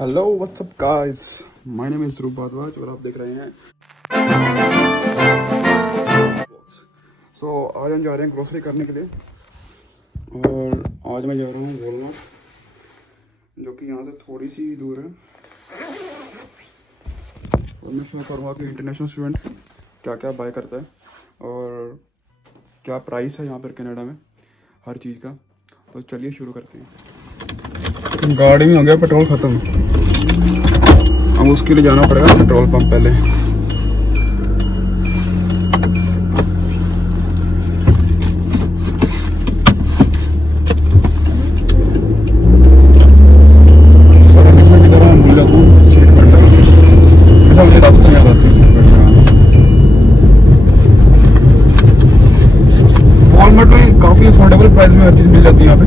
Hello what's up guys, my name is Dhruv Bhardwaj और आप देख रहे हैं। आज हम जा रहे हैं ग्रोसरी करने के लिए और आज मैं जा रहा हूँ वॉलमार्ट, जो कि यहाँ से थोड़ी सी दूर है। और मैं शो करूँगा कि इंटरनेशनल स्टूडेंट क्या क्या बाय करता है और क्या प्राइस है यहाँ पर कनाडा में हर चीज़ का। तो चलिए शुरू करते हैं। गाड़ी में हो गया पेट्रोल ख़त्म, अब उसके लिए जाना पड़ेगा पेट्रोल पंप पहले। वॉलमार्ट में काफ़ी अफोर्डेबल प्राइस में हर चीज़ मिल जाती है यहाँ पे।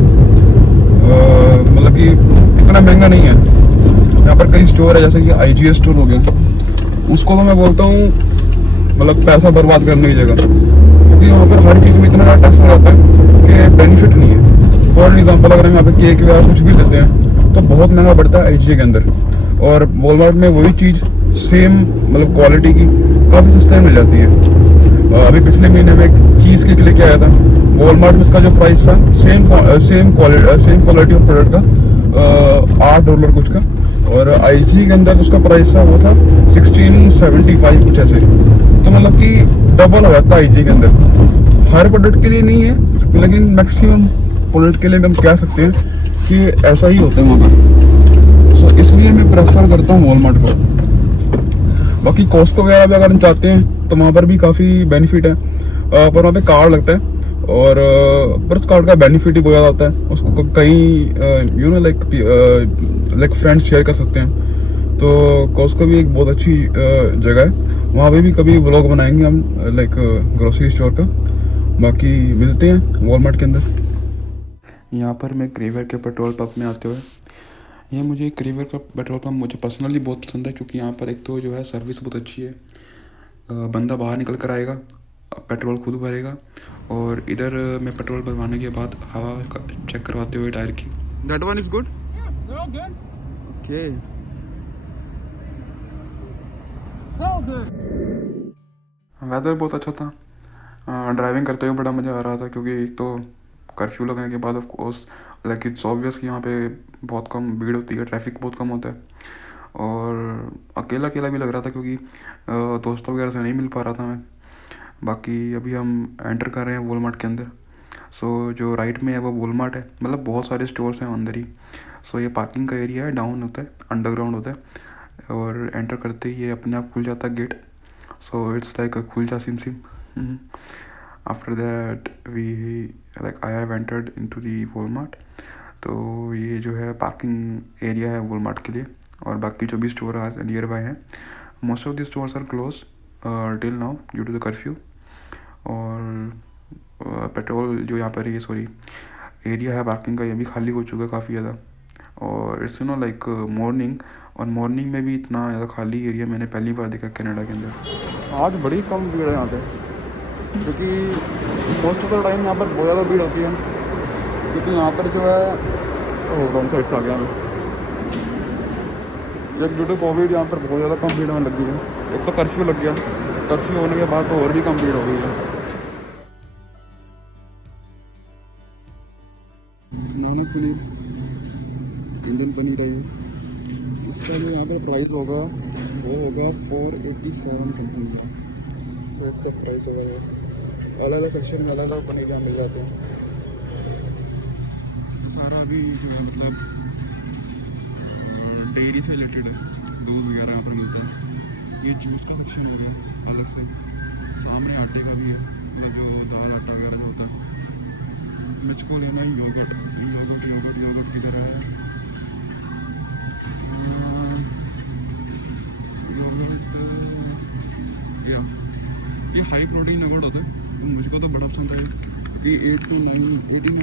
मतलब कि इतना महंगा नहीं है। यहाँ पर कई स्टोर है जैसे कि IGA स्टोर हो गया, उसको तो मैं बोलता हूँ मतलब पैसा बर्बाद करने की जगह, क्योंकि वहाँ पर हर चीज़ में इतना ज़्यादा टैक्स हो जाता है कि बेनिफिट नहीं है। फॉर एग्जांपल अगर हम यहाँ पे केक या कुछ भी लेते हैं तो बहुत महंगा पड़ता है IGA के अंदर, और वॉलमार्ट में वही चीज़ सेम मतलब क्वालिटी की काफ़ी सस्ते में मिल जाती है। अभी पिछले महीने में एक चीज़ केक लेके आया था वॉलमार्ट में, इसका जो प्राइस था सेम क्वालिटी ऑफ प्रोडक्ट का $8 कुछ का, और IG के अंदर उसका प्राइस था वो था 1675 कुछ ऐसे। तो मतलब कि डबल हो जाता है IG के अंदर। हर प्रोडक्ट के लिए नहीं है लेकिन मैक्सिमम प्रोडक्ट के लिए हम कह सकते हैं कि ऐसा ही होता है वहाँ पर। सो इसलिए मैं प्रेफर करता हूँ वॉलमार्ट को। बाकी कॉस्को वगैरह भी अगर हम चाहते हैं तो वहाँ पर भी काफ़ी बेनिफिट है, पर वहाँ पे कार्ड लगता है और पर उस कार्ड का बेनिफिट ही बहुत ज़्यादा होता है। उसको कहीं लाइक फ्रेंड्स शेयर कर सकते हैं। तो कॉस्को भी एक बहुत अच्छी जगह है, वहाँ पे भी कभी व्लॉग बनाएंगे हम लाइक ग्रोसरी स्टोर का। बाकी मिलते हैं वॉलमार्ट के अंदर। यहाँ पर मैं क्रेवर के पेट्रोल पंप में आते हुए, ये मुझे क्रेवर का पेट्रोल पंप मुझे पर्सनली बहुत पसंद है, क्योंकि यहाँ पर एक तो जो है सर्विस बहुत अच्छी है। बंदा बाहर निकल कर आएगा, पेट्रोल खुद भरेगा, और इधर मैं पेट्रोल भरवाने के बाद हवा चेक करवाते हुए टायर की। That one is good. Okay, weather बहुत अच्छा था। ड्राइविंग करते हुए बड़ा मज़ा आ रहा था, क्योंकि एक तो कर्फ्यू लगने के बाद of course like it's obvious कि यहाँ पे बहुत कम भीड़ होती है, ट्रैफिक बहुत कम होता है, और अकेला अकेला भी लग रहा था क्योंकि दोस्तों वगैरह से नहीं मिल पा रहा था मैं। बाकी अभी हम एंटर कर रहे हैं वॉलमार्ट के अंदर। सो जो राइट में है वो वॉलमार्ट है, मतलब बहुत सारे स्टोर्स हैं अंदर ही। सो ये पार्किंग का एरिया है, डाउन होता है, अंडरग्राउंड होता है, और एंटर करते ही ये अपने आप खुल जाता है गेट। सो इट्स लाइक खुल जा सिम सिम। After that we like I have entered into the Walmart. तो ये जो है पार्किंग एरिया है वॉलमार्ट के लिए, और बाकी जो भी स्टोर नियर बाय हैं, most of the stores are close till now due to the curfew. और पेट्रोल जो यहाँ पर ये सॉरी एरिया है पार्किंग का, ये भी खाली हो चुका है काफ़ी ज़्यादा। और इट्स लाइक मॉर्निंग, और मॉर्निंग में भी इतना ज़्यादा खाली एरिया मैंने पहली बार देखा कनाडा के अंदर। आज बड़ी कम भीड़ है यहाँ पे, क्योंकि मोस्ट ऑफ द टाइम यहाँ पर बहुत ज़्यादा भीड़ होती है, क्योंकि यहाँ पर जो है रॉन्ग साइड से आ गया मैं। जब ड्यू टू कोविड यहाँ पर बहुत ज़्यादा कम भीड़ होने लगी है। एक तो कर्फ्यू लग गया, कर्फ्यू होने के बाद तो और भी कम भीड़ हो गई है। नानक पनीर, इंडियन पनीर है ये। इसका जो यहाँ पर प्राइस होगा वो होगा 487 समथिंग का। तो इसका प्राइस होगा ये। अलग अलग सेक्शन में अलग अलग पनीर यहाँ मिल जाते हैं। सारा अभी जो है मतलब डेयरी से रिलेटेड है, दूध वगैरह यहाँ पर मिलता है। ये जूस का सेक्शन हो गया अलग से। सामने आटे का भी है, मतलब जो दाल आटा वगैरह का होता है। मुझको लेना है योगर्ट। योगर्ट किधर है? योगर्ट या ये हाई प्रोटीन योगर्ट होता है, तो मुझको तो बड़ा पसंद है। ये 8 to 9 18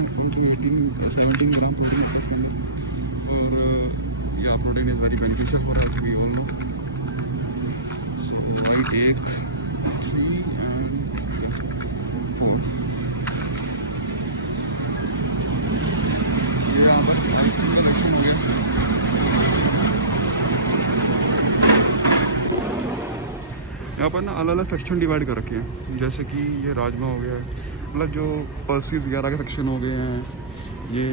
17 ग्राम प्रोटीन होता है इसमें, और या protein is very beneficial for health, we all know. So I take 3 and 4। यहाँ पर ना अलग अलग सेक्शन डिवाइड कर रखे हैं, जैसे कि ये राजमा हो गया, मतलब जो पल्सीज वगैरह के सेक्शन हो गए हैं, ये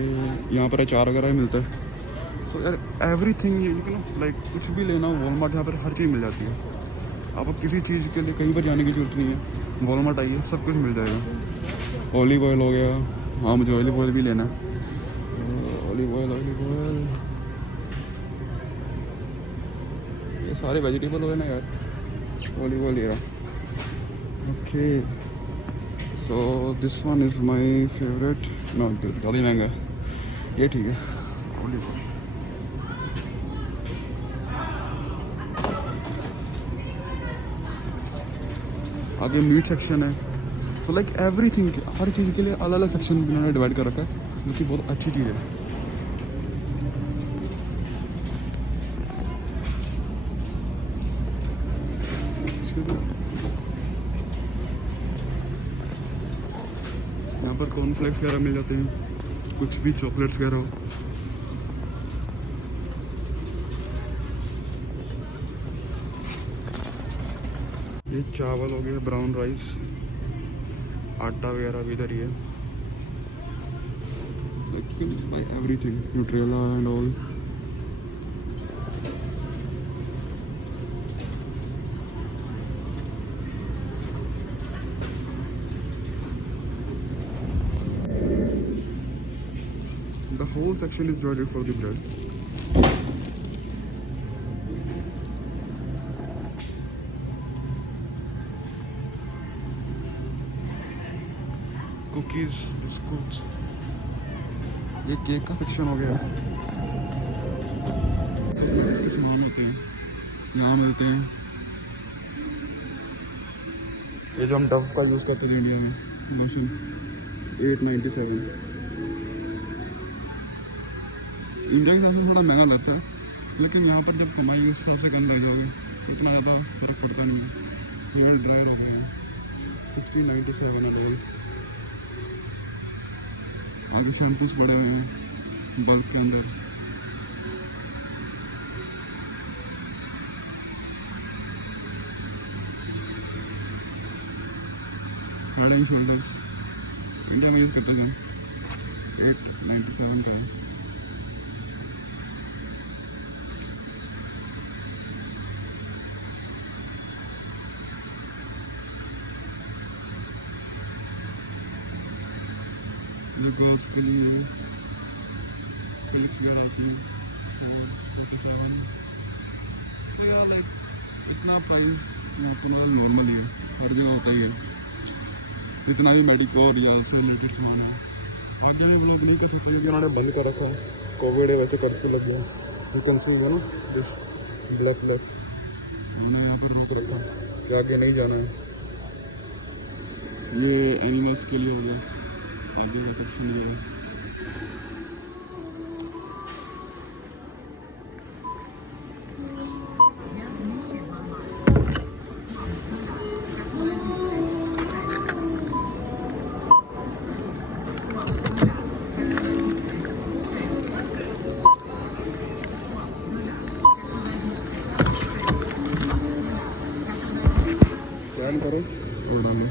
यहाँ पर अचार वगैरह भी मिलता है। सो यार एवरीथिंग यू नो लाइक कुछ भी लेना हो वॉलमार्ट, यहाँ पर हर चीज़ मिल जाती है। आपको किसी चीज़ के लिए कहीं पर जाने की ज़रूरत नहीं है, वॉलमार्ट आइए सब कुछ मिल जाएगा। ऑलिव ऑयल हो गया, हाँ मुझे ऑलिव ऑयल भी लेना है, ऑलिव ऑयल ये सारे वेजिटेबल हो गए ना यार, ऑलिव ऑयल ले रहा। Okay so this one is my favourite, no ज़्यादा ही महंगा है ये, ठीक है ऑलिव ऑयल। आगे मीट सेक्शन है। सो लाइक एवरीथिंग, हर चीज़ के लिए अलग अलग सेक्शन इन्होंने डिवाइड कर रखा है, जो कि बहुत अच्छी चीज़ है। यहाँ पर कॉर्नफ्लेक्स वगैरह मिल जाते हैं, कुछ भी चॉकलेट्स वगैरह हो। ये चावल हो गया, ब्राउन राइस, आटा वगैरह भी इधर ही है। Buy everything, Nutrela and all. The whole section is divided for the bread. Cookies, biscuits. ये केक का सेक्शन हो गया। इसके सामान होते हैं, यहाँ मिलते हैं। ये जो हम डव का यूज़ करते हैं इंडिया में, लोशन 897। इंडिया के हिसाब से थोड़ा महंगा लगता है, लेकिन यहाँ पर जब कमाई उस हिसाब से करने लग जाओगे इतना ज़्यादा फर्क पड़ता नहीं है। हेयर ड्रायर हो गए हैं 1697 अवेलेबल। आगे शैम्पूस पड़े हुए हैं बल्क के अंदर। हेड एंड शोल्डर्स इंडिया में यूज़ करते हैं, 897 का है। जो गर्ल्स के लिए क्लिप्स वगैरह आती है 47। तो यार लाइक इतना प्राइस यहाँ पर मतलब नॉर्मल ही है, हर जगह होता ही है। जितना भी मेडिकोर या उससे रिलेटेड सामान है, आगे में लोग नहीं कर सकते, लेकिन उन्होंने बंद कर रखा है। कोविड है, वैसे कर्फ्यू लग गया, यू कैन सी है ना दिस ब्लैक उन्होंने यहाँ पर रोक रखा कि आगे नहीं जाना है। ये एनिमल्स के लिए हो गया, आगे का सेक्शन ये है। स्कैन करो और डालो,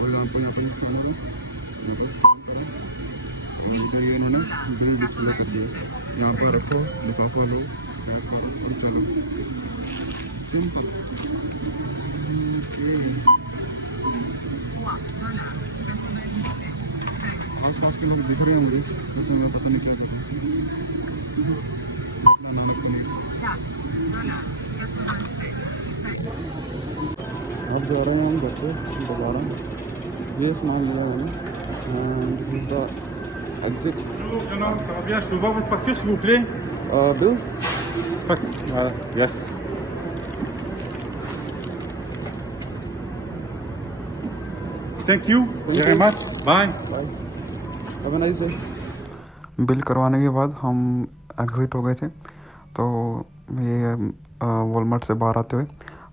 और यहाँ पर स्कैन करो, स्कैन करो, और इधर ये इन्होंने बिल डिस्प्ले कर दिया। यहाँ पर रखो, लिफाफा लो, पैक करो और चलो, सिंपल। आस पास के लोग दिख रहे होंगे, वैसे मैं पता नहीं क्या कर रहा अब जा रहे हैं हम घर पे दोबारा। ये सामान लिया मैंने, this is the exit. Bonjour, jeune homme, ça va bien? Je peux voir votre facture, s'il vous plaît? Bill Voilà, yes. Thank you very much. Bye. Have a nice day. Bill करवाने के बाद हम exit हो गए थे, तो ये Walmart से बाहर आते हुए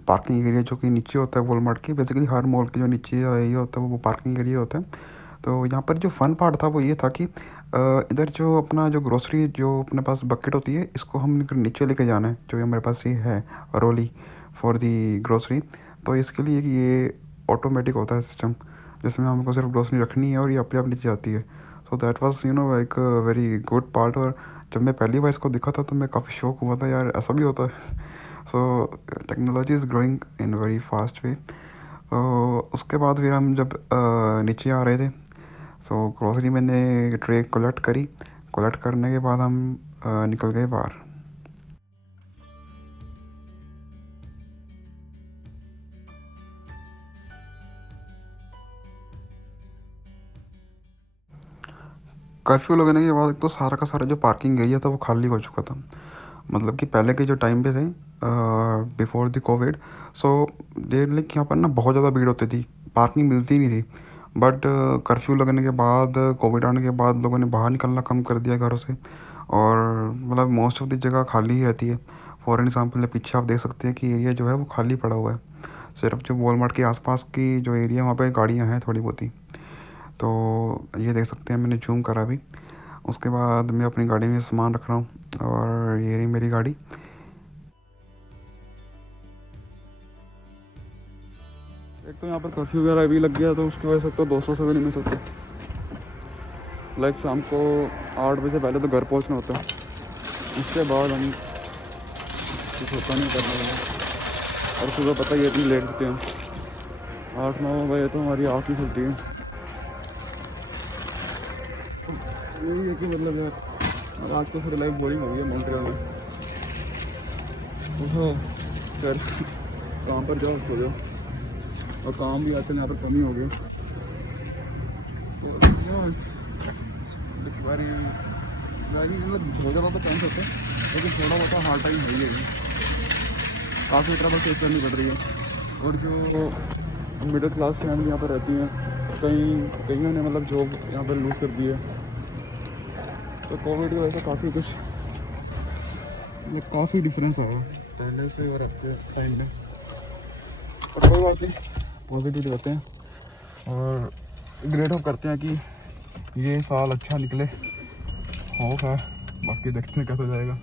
पार्किंग एरिया जो कि नीचे होता है वॉलमार्ट की, बेसिकली हर मॉल के जो नीचे ये होता है वो पार्किंग एरिया होता है। तो यहाँ पर जो फ़न पार्ट था वो ये था कि इधर जो अपना जो ग्रोसरी जो अपने पास बकेट होती है, इसको हम नीचे लेके जाना है, जो हमारे पास ये है रोली फॉर दी ग्रोसरी। तो इसके लिए कि ये ऑटोमेटिक होता है सिस्टम, जिसमें हमको सिर्फ ग्रोसरी रखनी है और ये अपने आप नीचे जाती है। सो दैट वाज एक वेरी गुड पार्ट। और जब मैं पहली बार इसको देखा था तो मैं काफ़ी शौक हुआ था, यार ऐसा भी होता है। So technology is growing in very fast way. तो उसके बाद फिर हम जब नीचे आ रहे थे, सो ग्रोसरी मैंने ट्रे कलेक्ट करी। कलेक्ट करने के बाद हम निकल गए बाहर। कर्फ्यू लगने के बाद एक तो सारा का सारा जो पार्किंग एरिया था वो खाली हो चुका था। मतलब कि पहले के जो टाइम पे थे before the Covid, so there like यहाँ पर ना बहुत ज़्यादा भीड़ होती थी, पार्किंग मिलती नहीं थी। बट कर्फ्यू लगने के बाद, कोविड आने के बाद लोगों ने बाहर निकलना कम कर दिया घरों से, और मतलब मोस्ट ऑफ द जगह खाली ही रहती है। फॉर एग्ज़ाम्पल पीछे आप देख सकते हैं कि एरिया जो है वो खाली पड़ा हुआ है। सिर्फ जो वॉलमार्ट के आसपास की जो एरिया वहाँ पे गाड़ियाँ हैं थोड़ी बहुत ही। तो ये देख सकते हैं, मैंने जूम करा भी। उसके बाद मैं अपनी गाड़ी में सामान रख रहा हूँ, और ये रही मेरी गाड़ी। एक तो यहाँ पर कर्फ्यू वगैरह भी लग गया, तो उसकी वजह से तो 200 से भी नहीं मिल सकते। लाइक शाम को 8 बजे से पहले तो घर पहुँचना होता है, उसके बाद हम कुछ होता नहीं करने वाला। और सुबह पता ही है इतनी लेट उठते हैं, 8-9 बजे तो हमारी आँख ही खुलती है। यही है कि मतलब यार आज तो फिर लाइफ बोरिंग हो गई है मॉन्ट्रियल में। तो फिर काम पर जाओ, सो जाओ, और काम भी आजकल यहाँ पर कम ही हो गया। तो मतलब बहुत ज़्यादा तो टाइम होता है, लेकिन थोड़ा बहुत हार्ड टाइम है ही है। काफ़ी ट्रबल फेस करनी पड़ रही है। और जो मिडिल क्लास फैमिली यहाँ पर रहती हैं, कईयों ने मतलब जॉब यहाँ पर लूज़ कर दी है। तो कोविड की वजह से काफ़ी डिफरेंस आया पहले से और अब के टाइम में। पर कोई बात नहीं, पॉजिटिव रहते हैं और ग्रेट होप करते हैं कि ये साल अच्छा निकले। होगा, बाकी देखते हैं कैसा जाएगा।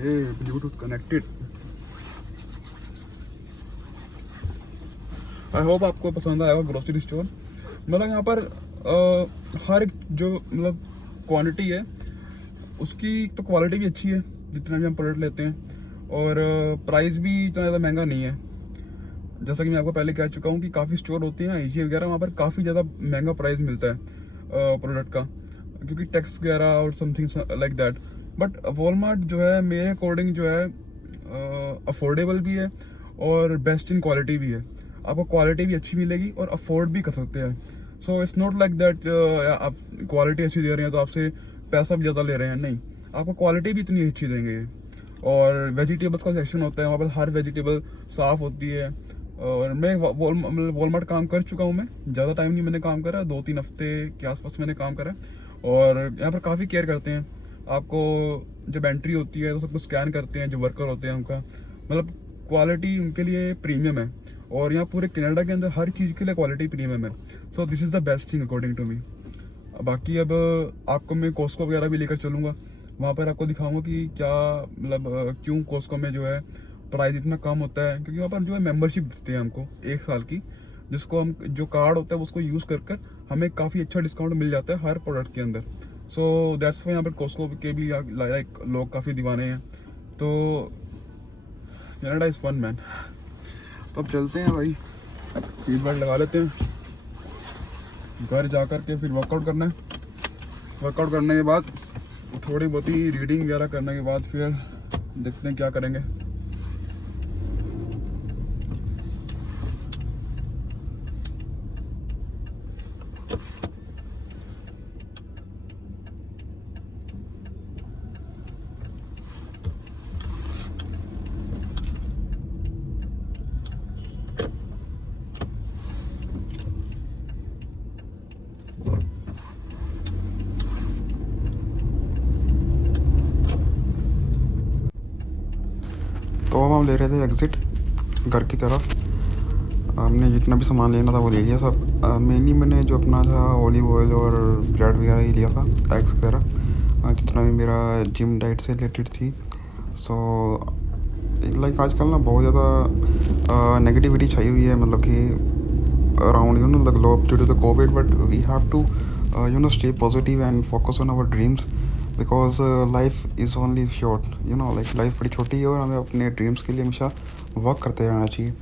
ये ब्लूटूथ कनेक्टेड। आई होप आपको पसंद आएगा ग्रोसरी स्टोर। मतलब यहाँ पर हर एक जो मतलब क्वांटिटी है उसकी तो क्वालिटी भी अच्छी है जितना भी हम प्रोडक्ट लेते हैं, और प्राइस भी इतना ज़्यादा महंगा नहीं है। जैसा कि मैं आपको पहले कह चुका हूँ कि काफ़ी स्टोर होते हैं IGA वगैरह, वहाँ पर काफ़ी ज़्यादा महंगा प्राइस मिलता है प्रोडक्ट का, क्योंकि टैक्स वगैरह और something like that. But Walmart जो है मेरे अकॉर्डिंग जो है अफोर्डेबल भी है और बेस्ट इन क्वालिटी भी है। आपको क्वालिटी भी अच्छी मिलेगी और अफोर्ड भी कर सकते हैं। So it's not like that आप क्वालिटी अच्छी दे रहे हैं तो आपसे पैसा भी ज़्यादा ले रहे हैं, नहीं, आपको क्वालिटी भी इतनी अच्छी देंगे। और वेजिटेबल्स का सेक्शन होता है, वहाँ पर हर वेजिटेबल साफ़ होती है। और मैं वॉलमार्ट काम कर चुका हूँ, मैं ज़्यादा टाइम नहीं मैंने काम करा, 2-3 हफ्ते के आसपास मैंने काम करा। और यहाँ पर काफ़ी केयर करते हैं आपको, जब एंट्री होती है तो सब कुछ स्कैन करते हैं, जो वर्कर होते हैं उनका मतलब क्वालिटी उनके लिए प्रीमियम है। और यहाँ पूरे कनाडा के अंदर हर चीज़ के लिए क्वालिटी प्रीमियम है। So this is the best thing according to me. बाकी अब आपको मैं कॉस्को वगैरह भी लेकर चलूँगा, वहाँ पर आपको दिखाऊंगा कि क्या मतलब क्यों कॉस्को में जो है प्राइस इतना कम होता है, क्योंकि वहाँ पर जो है मेंबरशिप देते हैं हमको 1 साल की, जिसको हम जो कार्ड होता है उसको यूज़ कर हमें काफ़ी अच्छा डिस्काउंट मिल जाता है हर प्रोडक्ट के अंदर। सो दैट्स वाई यहाँ पर कॉस्को के भी लाइक लोग काफ़ी दीवाने हैं। तो कनाडा इज़ फन मैन। तो अब चलते हैं भाई, सीट बेल्ट लगा लेते हैं, घर जा कर के फिर वर्कआउट करना है। वर्कआउट करने के बाद थोड़ी बहुत ही रीडिंग वगैरह करने के बाद फिर देखते हैं क्या करेंगे। तो अब हम ले रहे थे एग्ज़िट घर की तरफ। हमने जितना भी सामान लेना था वो ले लिया सब। मेनली मैंने जो अपना था ऑलिव ऑयल और ब्रेड वगैरह ही लिया था, एग्स वगैरह। जितना भी मेरा जिम डाइट से रिलेटेड थी। सो लाइक आजकल ना बहुत ज़्यादा नेगेटिविटी छाई हुई है, मतलब कि around you know the globe due to the COVID, but we have to you know stay positive and focus on our dreams, because life is only short, you know like life बड़ी छोटी है और हमें अपने dreams के लिए हमेशा work करते रहना चाहिए।